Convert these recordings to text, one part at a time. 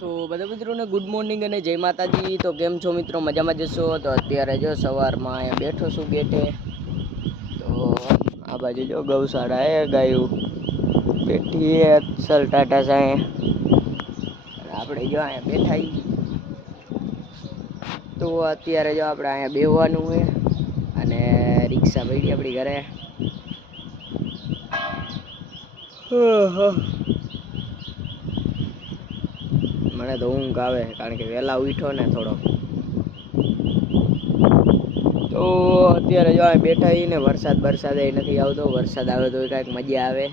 તો બધા મિત્રોને ગુડ મોર્નિંગ અને જય માતાજી। તો કેમ છો મિત્રો, મજામાં જશો? તો અત્યારે જો સવારમાં અહીંયા બેઠો છું ગેટે। તો આ બાજુ જો ગૌશાળા હે, ગાયું બેઠી હે સલ ટાટા સાંઈ, આપણે જો અહીંયા બેઠા હી। તો અત્યારે જો આપણે અહીંયા બેહવાનું છે અને રિક્ષા પડી આપણી ઘરે। મને તો ઊંઘ આવે કારણ કે વહેલા ઉઠ્યો ને થોડો। તો અત્યારે જો આ બેઠા હી ને વરસાદ એ નથી આવતો। વરસાદ આવે તો કાંઈક મજા આવે।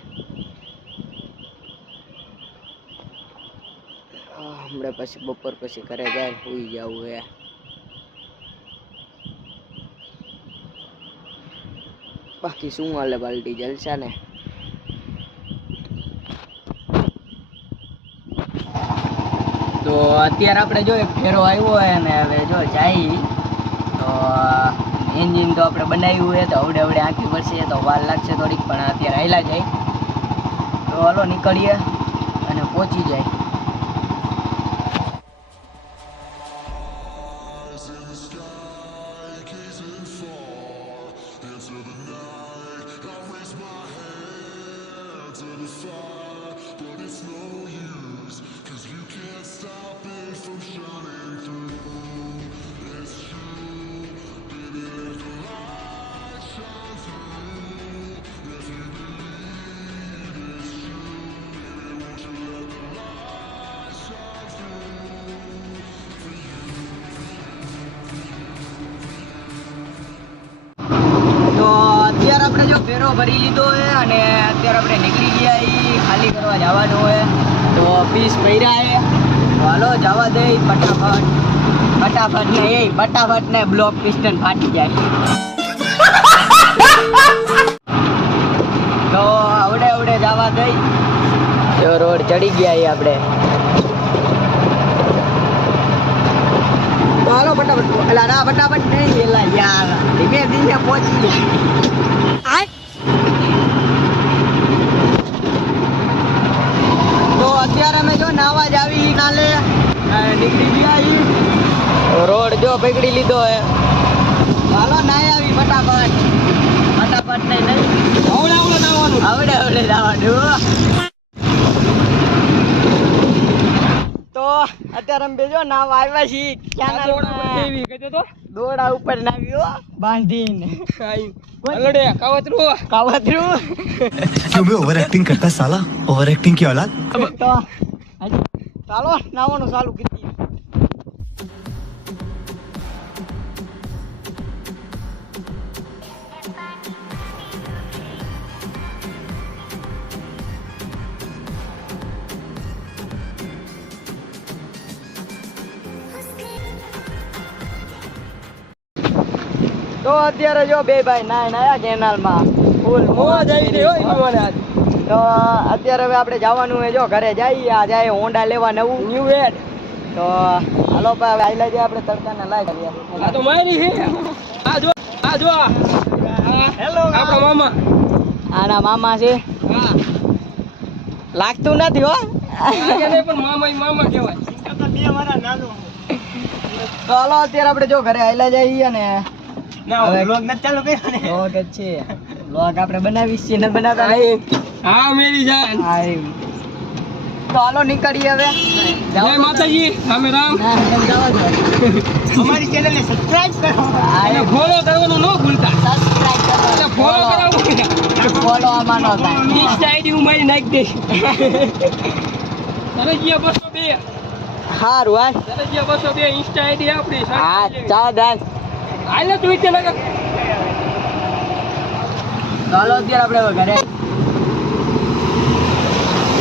હમણાં પછી બપોર પછી ઘરે જાય સુઈ જવું હે। બાકી શું હાલે બાલટી, જલસા ને? તો અત્યારે આપણે જો એક ફેરો આવ્યો હોય ને હવે જો જાય તો એન્જિન તો આપણે બનાવ્યું હોય તો અવડે આંખી પડશે તો વાર લાગશે થોડીક, પણ અત્યારે હાલ્યા જાય તો હાલો નીકળીએ અને પહોંચી જાય। અત્યારે આપણે જો ફેરો ભરી લીધો હોય અને અત્યારે આપણે નીકળી ગયા એ ખાલી કરવા જવાનું હોય તો પીસ ભર્યા છે તો હાલો જવા દે ફટાફટ ને બ્લોક પિસ્ટન ફાટી જાય તો આવડે જવા દઈ। જો રોડ ચડી ગયા એ આપણે તો હાલો ફટાફટ, એલા ના ફટાફટ નહીં, એલા યાર ધીમે ધીમે પહોંચી ગયા। તો અત્યારે અમે જો નાવા જ આવી નાલે નીકળી ગયા રોડ જો પકડી લીધો હે, હાલો નાઈ આવી ફટાફટ નહીં આવડે જવાનું। તો અત્યારે અમે બેજો નાવા આવ્યા છીએ, ક્યાં દોડા ઉપર નાવ્યો બાંધીને કાવતરું क्यों बे ओवर एक्टिंग करता है साला, ओवर एक्टिंग की औलाद। તો ચાલો નાવાનું ચાલુ કરી। તો અત્યારે જો બે ભાઈ નાયા કેનાલમાં ફૂલ મોજ આવી હોય તો અત્યારે હવે આપણે જવાનું હોય જો ઘરે જઈએ। આ જાય હોન્ડા લેવા નવું ન્યુ એડ, તો હાલો ભાઈ આઈલા જાય આપણે તડકાને લાઈ કરીએ। આ તો મારી હે, આ જો હેલો આપણો મામા, આના મામા છે। હા લાગતું નથી હો, પણ મામા કહેવાય તો બે મારા નાનો। તો હાલો અત્યારે આપણે જો ઘરે આઈલા જઈએ ને વ્લોગ ન ચાલુ કર્યો ને, વ્લોગ જ છે, વ્લોગ આપણે બનાવી છે ને બનાવતા નહીં। હા મેરી જાન, તો હાલો નીકળીએ હવે। જય માતાજી, રામ રામ। અમારી ચેનલને સબસ્ક્રાઇબ કરો અને ફોલો કરવાનું ન ભૂલતા। સબસ્ક્રાઇબ કરો અને ફોલો કરાવો, ફોલો આમાંનો થાય। ઇન્સ્ટા આઈડી હું મારી નાખી દઈશ। સરજીયા 202 હારું હાલ, સરજીયા 202 ઇન્સ્ટા આઈડી આપણી। હા ચાલ દાસ હાલે તું ઇતે લગા। ચાલો અત્યારે આપણે ઘરે